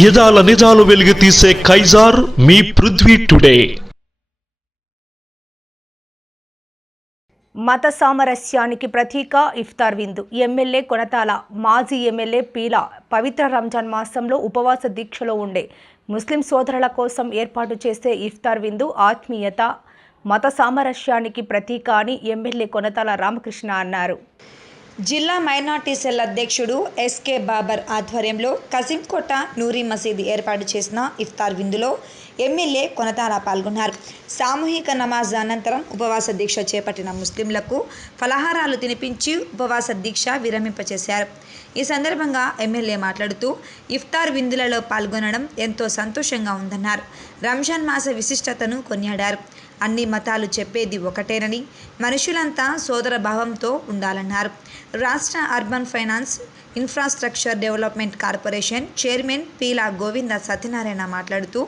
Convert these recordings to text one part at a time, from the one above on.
యదాల నిజాలు వెలుగు తీసే కైజార్ మీ పృథ్వీ టుడే. మత సామరస్యానికి ప్రతీక ఇఫ్తార్ విందు. ఎమ్మెల్యే కొనతాల మాజీ ఎమ్మెల్యే పీల పవిత్ర రంజాన్ మాసంలో ఉపవాస దీక్షలో ఉండే. ముస్లిం సోదరుల కోసం ఏర్పాటు చేసే ఇఫ్తార్ విందు ఆత్మీయత మత సామరస్యానికి ప్రతీక అని ఎమ్మెల్యే కొనతాల రామకృష్ణ అన్నారు. జిల్లా మైనార్టీ సెల్ అధ్యక్షుడు ఎస్కే బాబర్ ఆధ్వర్యంలో కసింకోట నూరి మసీద్ ఏర్పాటు చేసిన ఇఫ్తార్ విందులో ఎమ్మెల్యే కొనతాల పాల్గొన్నారు. సామూహిక నమాజ్ అనంతరం ఉపవాస దీక్ష చేపట్టిన ముస్లింలకు ఫలహారాలు తినిపించి ఉపవాస దీక్ష విరమింపచేశారు. ఈ సందర్భంగా ఎమ్మెల్యే మాట్లాడుతూ ఇఫ్తార్ విందులలో పాల్గొనడం ఎంతో సంతోషంగా ఉందన్నారు. రంజాన్ మాస విశిష్టతను కొనియాడారు. అన్ని మతాలు చెప్పేది ఒకటేనని మనుషులంతా సోదర భావంతో ఉండాలన్నారు. రాష్ట్ర urban finance infrastructure development corporation chairman Peela Govinda Satyanarayana మాట్లాడుతూ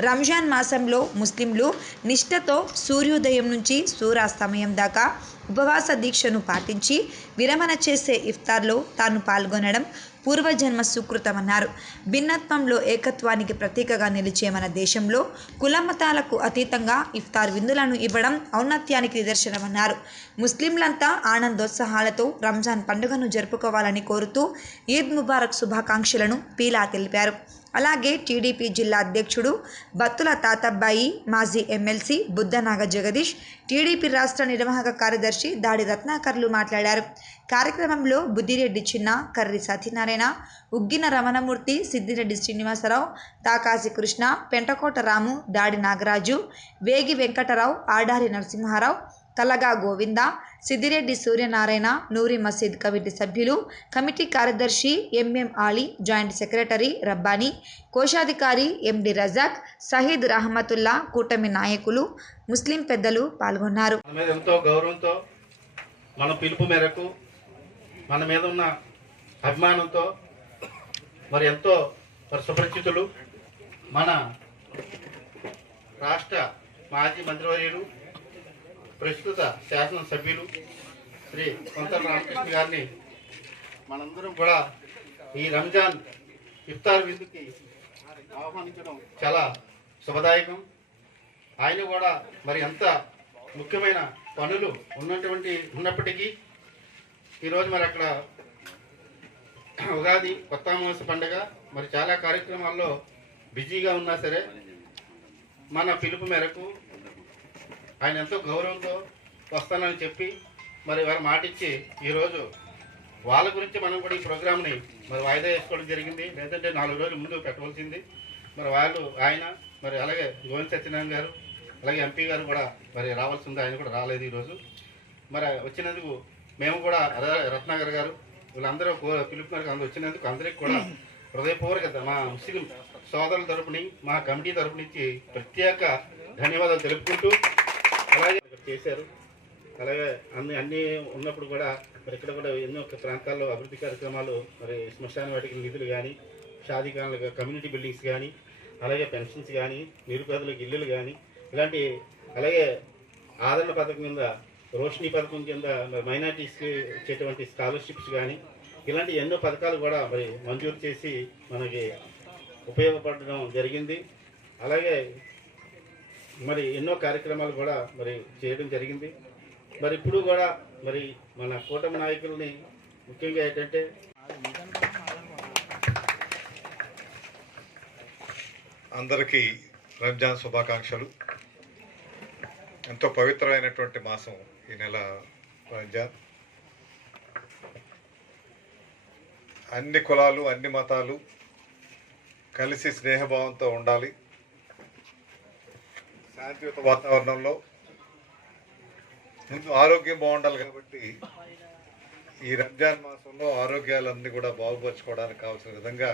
రంజాన్ మాసంలో ముస్లింలు నిష్ఠతో సూర్యోదయం నుంచి సూర్యాస్తమయం దాకా ఉపవాస దీక్షను పాటించి విరమణ చేసే ఇఫ్తార్లో తాను పాల్గొనడం పూర్వజన్మ సుకృతమన్నారు. భిన్నత్వంలో ఏకత్వానికి ప్రతీకగా నిలిచే మన దేశంలో కులమతాలకు అతీతంగా ఇఫ్తార్ విందులను ఇవ్వడం ఔన్నత్యానికి నిదర్శనమన్నారు. ముస్లింలంతా ఆనందోత్సాహాలతో రంజాన్ పండుగను జరుపుకోవాలని కోరుతూ ఈద్ ముబారక్ శుభాకాంక్షలను పీలా తెలిపారు. అలాగే టీడీపీ జిల్లా అధ్యక్షుడు బత్తుల తాతబ్బాయి మాజీ ఎమ్మెల్సీ బుద్ధనాగ జగదీష్ టీడీపీ రాష్ట్ర నిర్వాహక కార్యదర్శి దాడి రత్నాకర్లు మాట్లాడారు. కార్యక్రమంలో బుద్దిరెడ్డి చిన్న కర్రి సత్యనారాయణ ఉగ్గిన రమణమూర్తి సిద్దిరెడ్డి శ్రీనివాసరావు తాకాసి కృష్ణ పెంటకోట రాము దాడి నాగరాజు వేగి వెంకటరావు ఆడారి నరసింహారావు కలగా గోవింద సిద్దిరెడ్డి సూర్యనారాయణ నూరి మసీద్ కమిటీ సభ్యులు కమిటీ కార్యదర్శి M M Ali joint secretary Rabbani కోశాధికారి ఎండి రజాక్ సహీద్ రహమతుల్లా కూటమి నాయకులు ముస్లిం పెద్దలు పాల్గొన్నారు. మన ఎంతో గౌరవంతో మన పిలుపు మేరకు మన మీద ఉన్న అభిమానంతో మరి ఎంతో మరి సుపరిచితులు మన రాష్ట్ర మాజీ మంత్రివర్యులు ప్రస్తుత శాసనసభ్యులు శ్రీ కొంత రామకృష్ణ గారిని మనందరం కూడా ఈ రంజాన్ ఇఫ్తార్ విందుకి ఆహ్వానించడం చాలా శుభదాయకం. ఆయన కూడా మరి ఎంత ముఖ్యమైన పనులు ఉన్నటువంటి ఉన్నప్పటికీ ఈరోజు మరి అక్కడ ఉగాది కొత్త అమావాస పండుగ మరి చాలా కార్యక్రమాల్లో బిజీగా ఉన్నా సరే మన పిలుపు మేరకు ఆయన ఎంతో గౌరవంతో వస్తానని చెప్పి మరి వారు మాటిచ్చి ఈరోజు వాళ్ళ గురించి మనం కూడా ఈ ప్రోగ్రామ్ని మరి వాయిదా వేసుకోవడం జరిగింది. లేదంటే నాలుగు రోజుల ముందు పెట్టవలసింది. మరి వాళ్ళు ఆయన మరి అలాగే గోవింద్ సత్యనారాయణ గారు అలాగే ఎంపీ గారు కూడా మరి రావాల్సి ఉంది ఆయన కూడా రాలేదు ఈరోజు. మరి వచ్చినందుకు మేము కూడా ర- రత్నాకర్ గారు వీళ్ళందరూ కో- పిలుపు మేరకు అందరూ వచ్చినందుకు అందరికీ కూడా హృదయపూర్వక మా ముస్లిం సోదరుల తరపుని మా కమిటీ తరపు నుంచి ప్రత్యేక ధన్యవాదాలు తెలుపుకుంటూ అలాగే చేశారు. అలాగే అన్ని అన్నీ ఉన్నప్పుడు కూడా మరి ఇక్కడ కూడా ఎన్నో ప్రాంతాల్లో అభివృద్ధి కార్యక్రమాలు మరి శ్మశాన వాటికి నిధులు కానీ షాదీ కమ్యూనిటీ బిల్డింగ్స్ కానీ అలాగే పెన్షన్స్ కానీ నిరుపేదలకు ఇల్లులు కానీ ఇలాంటి అలాగే ఆదరణ పథకం కింద రోషిని పథకం కింద మరి మైనార్టీస్కి ఇచ్చేటువంటి స్కాలర్షిప్స్ కానీ ఇలాంటి ఎన్నో పథకాలు కూడా మరి మంజూరు చేసి మనకి ఉపయోగపడడం జరిగింది. అలాగే మరి ఎన్నో కార్యక్రమాలు కూడా మరి చేయడం జరిగింది. మరి ఇప్పుడు కూడా మరి మన కూటమి నాయకుల్ని ముఖ్యంగా ఏంటంటే అందరికీ రంజాన్ శుభాకాంక్షలు. ఎంతో పవిత్రమైనటువంటి మాసం ఈ నెల రంజాన్. అన్ని కులాలు అన్ని మతాలు కలిసి స్నేహభావంతో ఉండాలి. శాంతియుత వాతావరణంలో ముందు ఆరోగ్యం బాగుండాలి కాబట్టి ఈ రంజాన్ మాసంలో ఆరోగ్యాలన్నీ కూడా బాగుపరచుకోవడానికి కావాల్సిన విధంగా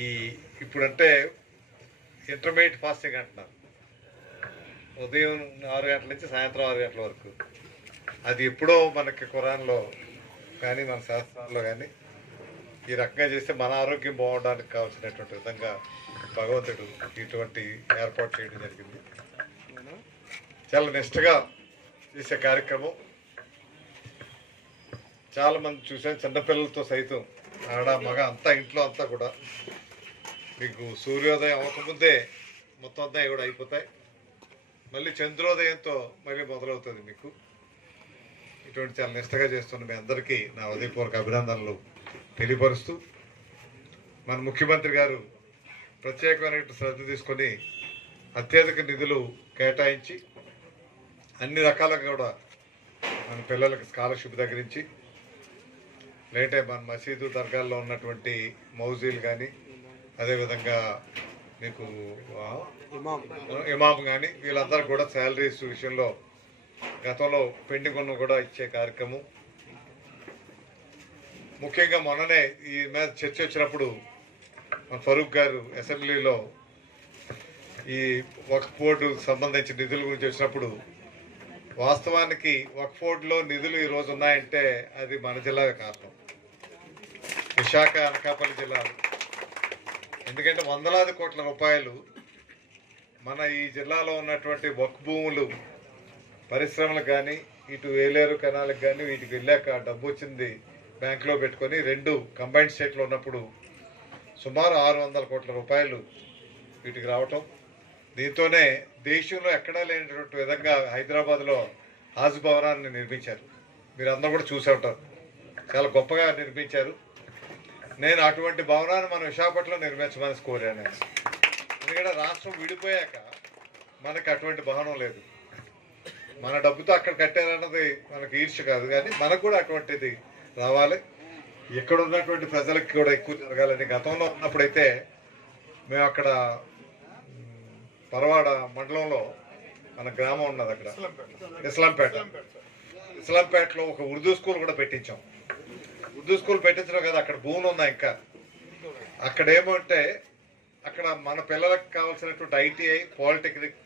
ఈ ఇప్పుడంటే ఇంటర్మీడియట్ ఫాస్టింగ్ అంటున్నారు. ఉదయం ఆరు గంటల నుంచి సాయంత్రం ఆరు గంటల వరకు. అది ఎప్పుడో మనకి ఖురాన్లో కానీ మన శాస్త్రాల్లో కానీ ఈ రకంగా చేస్తే మన ఆరోగ్యం బాగుండడానికి కావాల్సినటువంటి విధంగా భగవంతుడు ఇటువంటి ఏర్పాటు చేయడం జరిగింది. చాలా నిష్టగా చేసే కార్యక్రమం. చాలా మంది చూసాం చిన్నపిల్లలతో సైతం ఆడ మగ అంతా ఇంట్లో అంతా కూడా. మీకు సూర్యోదయం అవ్వకముందే మొత్తం అంతా కూడా అయిపోతాయి. మళ్ళీ చంద్రోదయంతో మళ్ళీ మొదలవుతుంది మీకు. ఇటువంటి చాలా నిష్టగా చేస్తున్న మీ అందరికీ నా ఉదయపూర్వక అభినందనలు తెలియపరుస్తూ. మన ముఖ్యమంత్రి గారు ప్రత్యేకమైన శ్రద్ధ తీసుకొని అత్యధిక నిధులు కేటాయించి అన్ని రకాలుగా కూడా మన పిల్లలకి స్కాలర్షిప్ దగ్గర నుంచి లేదంటే మన మసీదు దర్గాల్లో ఉన్నటువంటి మౌజీలు కానీ అదేవిధంగా మీకు ఇమాం కానీ వీళ్ళందరూ కూడా శాలరీస్ విషయంలో గతంలో పెండింగ్ ఉన్న కూడా ఇచ్చే కార్యక్రమం. ముఖ్యంగా మొన్ననే ఈ మీద చర్చ వచ్చినప్పుడు మన ఫరూక్ గారు అసెంబ్లీలో ఈ వక్ఫ్ బోర్డు సంబంధించిన నిధుల గురించి వచ్చినప్పుడు వాస్తవానికి వక్ఫ్ బోర్డులో నిధులు ఈరోజు ఉన్నాయంటే అది మన జిల్లా కారణం. విశాఖ అనకాపల్లి జిల్లాలు. ఎందుకంటే వందలాది కోట్ల రూపాయలు మన ఈ జిల్లాలో ఉన్నటువంటి వక్ భూములు పరిశ్రమలకు కానీ ఇటు వేలేరు కెనాలకు కానీ వీటికి వెళ్ళాక డబ్బు వచ్చింది బ్యాంకులో పెట్టుకొని రెండు కంబైన్డ్ స్టేట్లో ఉన్నప్పుడు సుమారు ఆరు వందల కోట్ల రూపాయలు వీటికి రావటం. దీంతోనే దేశంలో ఎక్కడా లేనటువంటి విధంగా హైదరాబాద్లో హాజ్ భవనాన్ని నిర్మించారు. మీరు అందరూ కూడా చూసే ఉంటారు. చాలా గొప్పగా నిర్మించారు. నేను అటువంటి భవనాన్ని మన విశాఖపట్నంలో నిర్మించమని కోరాను. ఎందుకంటే రాష్ట్రం విడిపోయాక మనకి అటువంటి భవనం లేదు. మన డబ్బుతో అక్కడ కట్టారన్నది మనకి ఈర్ష కాదు. కానీ మనకు కూడా అటువంటిది రావాలి. ఇక్కడ ఉన్నటువంటి ప్రజలకు కూడా ఎక్కువ జరగాలని గతంలో ఉన్నప్పుడైతే మేము అక్కడ పరవాడ మండలంలో మన గ్రామం ఉన్నది అక్కడ. ఇస్లాంపేట. ఇస్లాంపేటలో ఒక ఉర్దూ స్కూల్ కూడా పెట్టించాం. ఉర్దూ స్కూల్ పెట్టించడం కదా అక్కడ భూములు ఉన్నాయి ఇంకా. అక్కడ ఏమంటే అక్కడ మన పిల్లలకు కావాల్సినటువంటి ఐటీఐ పాలిటెక్నిక్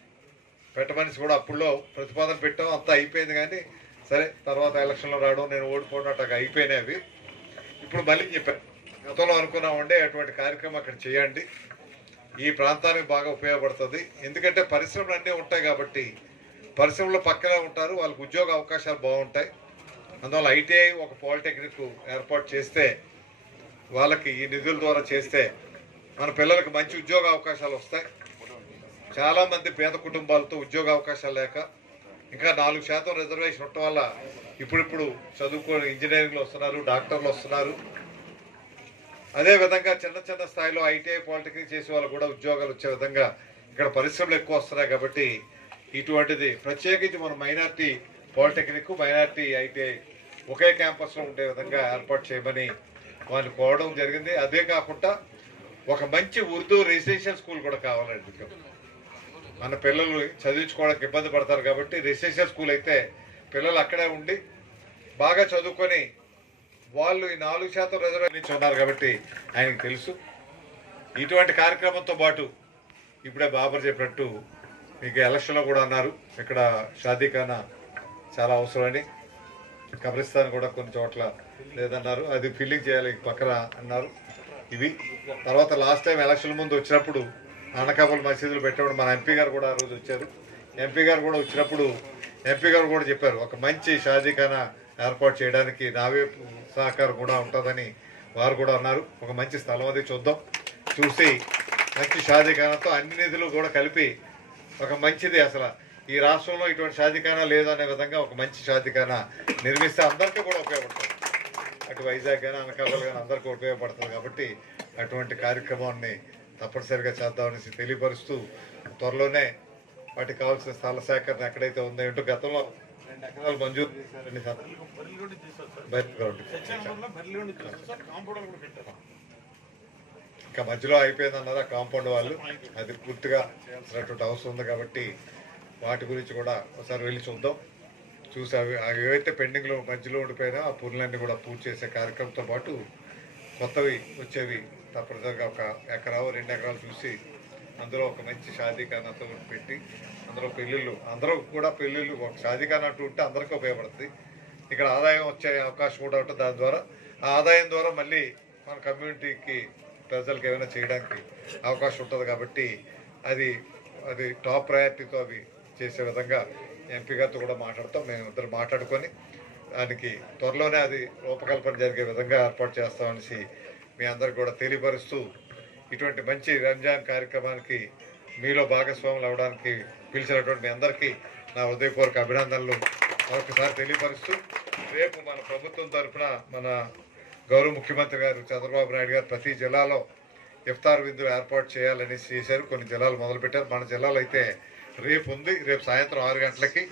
పెట్టమని కూడా అప్పుడులో ప్రతిపాదన పెట్టాం అంతా అయిపోయింది కానీ సరే తర్వాత ఎలక్షన్లో రావడం నేను ఓడిపోవడం అట్లా అయిపోయినాయి అవి. ఇప్పుడు మళ్ళీ చెప్పాను గతంలో అనుకున్నామంటే అటువంటి కార్యక్రమం అక్కడ చేయండి. ఈ ప్రాంతానికి బాగా ఉపయోగపడుతుంది. ఎందుకంటే పరిశ్రమలు అన్నీ ఉంటాయి కాబట్టి పరిశ్రమలు పక్కనే ఉంటారు వాళ్ళకి ఉద్యోగ అవకాశాలు బాగుంటాయి. అందువల్ల ఐటీఐ ఒక పాలిటెక్నిక్ ఏర్పాటు చేస్తే వాళ్ళకి ఈ నిధుల ద్వారా చేస్తే మన పిల్లలకు మంచి ఉద్యోగ అవకాశాలు వస్తాయి. చాలామంది పేద కుటుంబాలతో ఉద్యోగ అవకాశాలు లేక ఇంకా నాలుగు శాతం రిజర్వేషన్ ఉండటం వల్ల ఇప్పుడిప్పుడు చదువుకొని ఇంజనీరింగ్లో వస్తున్నారు డాక్టర్లు వస్తున్నారు. అదే విధంగా చిన్న చిన్న స్థాయిలో ఐటీఐ పాలిటెక్నిక్ చేసే వాళ్ళు కూడా ఉద్యోగాలు వచ్చే విధంగా ఇక్కడ పరిశ్రమలు ఎక్కువ వస్తున్నాయి కాబట్టి ఇటువంటిది ప్రత్యేకించి మన మైనార్టీ పాలిటెక్నిక్ మైనార్టీ ఐటీఐ ఒకే క్యాంపస్లో ఉండే విధంగా ఏర్పాటు చేయమని వాళ్ళు కోరడం జరిగింది. అదే కాకుండా ఒక మంచి ఉర్దూ రెసిడెన్షియల్ స్కూల్ కూడా కావాలండి. మన పిల్లలు చదివించుకోవడానికి ఇబ్బంది పడతారు కాబట్టి రెసిడెన్షియల్ స్కూల్ అయితే పిల్లలు అక్కడే ఉండి బాగా చదువుకొని వాళ్ళు ఈ నాలుగు శాతం రిజర్వేషన్ ఉన్నారు కాబట్టి ఆయనకు తెలుసు. ఇటువంటి కార్యక్రమంతో పాటు ఇప్పుడే బాబర్ చెప్పినట్టు మీకు ఎలక్షన్లో కూడా అన్నారు. ఇక్కడ షాదీఖానా చాలా అవసరమని కబ్రిస్తాన్ కూడా కొన్ని చోట్ల లేదన్నారు. అది ఫిల్లింగ్ చేయాలి పక్కన అన్నారు. ఇవి తర్వాత లాస్ట్ టైం ఎలక్షన్ ముందు వచ్చినప్పుడు అనకాపల్లి మసీదులు పెట్టినప్పుడు మన ఎంపీ గారు కూడా ఆ రోజు వచ్చారు. ఎంపీ గారు కూడా వచ్చినప్పుడు ఎంపీ గారు కూడా చెప్పారు ఒక మంచి షాజీఖానా ఏర్పాటు చేయడానికి నావే సహకారం కూడా ఉంటుందని వారు కూడా అన్నారు. ఒక మంచి స్థలం అది చూద్దాం. చూసి మంచి షాజీఖానాతో అన్ని నిధులు కూడా కలిపి ఒక మంచిది అసలు. ఈ రాష్ట్రంలో ఇటువంటి షాజీఖానా లేదనే విధంగా ఒక మంచి షాజీఖానా నిర్మిస్తే అందరికీ కూడా ఉపయోగపడుతుంది. అటు వైజాగ్ కానీ అనకాపల్లి కానీ అందరికీ ఉపయోగపడుతుంది కాబట్టి అటువంటి కార్యక్రమాన్ని తప్పనిసరిగా చేద్దామనేసి తెలియపరుస్తూ త్వరలోనే వాటికి కావాల్సిన స్థల సేకరణ ఎక్కడైతే ఉందో ఏంటో గతంలో రెండు ఎకరాలు మంజూరు చేశారండి సార్. ఇంకా మధ్యలో అయిపోయింది అన్నారు ఆ కాంపౌండ్ వాళ్ళు. అది పూర్తిగా చేయాల్సినటువంటి అవసరం ఉంది కాబట్టి వాటి గురించి కూడా ఒకసారి వెళ్ళి చూద్దాం. చూసి అవి అవి ఏవైతే పెండింగ్లో మధ్యలో ఉండిపోయినా ఆ పనులన్నీ కూడా పూర్తి చేసే కార్యక్రమంతో పాటు కొత్తవి వచ్చేవి తప్పనిసరిగా ఒక ఎకరావు రెండు ఎకరాలు చూసి అందులో ఒక మంచి షాదీఖానాతో పెట్టి అందులో పెళ్ళిళ్ళు అందరూ కూడా పెళ్ళిళ్ళు ఒక షాదీఖానా ఉంటే అందరికీ ఉపయోగపడుతుంది. ఇక్కడ ఆదాయం వచ్చే అవకాశం కూడా ఉంటుంది. దాని ద్వారా ఆ ఆదాయం ద్వారా మళ్ళీ మన కమ్యూనిటీకి ప్రజలకు ఏమైనా చేయడానికి అవకాశం ఉంటుంది కాబట్టి అది అది టాప్ ప్రయారిటీతో అవి చేసే విధంగా ఎంపీ గారితో కూడా మాట్లాడతాం. మేము ఇద్దరు మాట్లాడుకొని దానికి త్వరలోనే అది రూపకల్పన జరిగే విధంగా ఏర్పాటు చేస్తామనేసి మీ అందరికి కూడా తెలియపరుస్తూ ఇటువంటి మంచి రంజాన్ కార్యక్రమానికి మీలో భాగస్వాములు అవడానికి పిలిచినటువంటి అందరికీ నా హృదయపూర్వక అభినందనలు. మరొకసారి తెలియపరుస్తూ రేపు మన ప్రభుత్వం తరఫున మన గౌరవ ముఖ్యమంత్రి గారు చంద్రబాబు నాయుడు గారు ప్రతి జిల్లాలో ఇఫ్తార్ విందులు ఏర్పాటు చేయాలని చేశారు. కొన్ని జిల్లాలు మొదలుపెట్టారు. మన జిల్లాలో అయితే రేపు ఉంది. రేపు సాయంత్రం ఆరు గంటలకి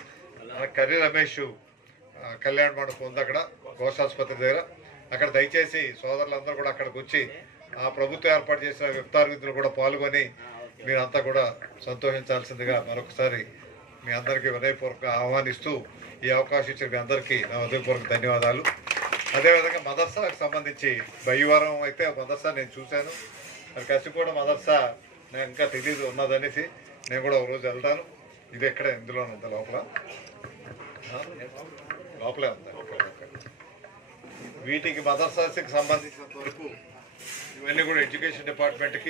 మన కర్రీ రమేష్ కళ్యాణ మండపం ఉంది అక్కడ. ఘోషాసుపత్రి దగ్గర. అక్కడ దయచేసి సోదరులందరూ కూడా అక్కడికి వచ్చి ఆ ప్రభుత్వం ఏర్పాటు చేసిన ఇఫ్తార్ విందులు కూడా పాల్గొని మీరంతా కూడా సంతోషించాల్సిందిగా మరొకసారి మీ అందరికీ హృదయపూర్వక ఆహ్వానిస్తూ ఈ అవకాశం ఇచ్చిన మీ అందరికీ నా హృదయపూర్వక ధన్యవాదాలు. అదేవిధంగా మదర్సాకు సంబంధించి బయ్యవరం అయితే మదర్సా నేను చూశాను. మరి కసిపోడ మదర్సా నాకు ఇంకా తెలియదు ఉన్నదనేసి నేను కూడా ఒక రోజు వెళ్తాను. ఇది ఎక్కడ ఇందులోనే ఉంది లోపల? లోపలే ఉంది. వీటికి మదర్సాస్కి సంబంధించినంత వరకు ఇవన్నీ కూడా ఎడ్యుకేషన్ డిపార్ట్మెంట్కి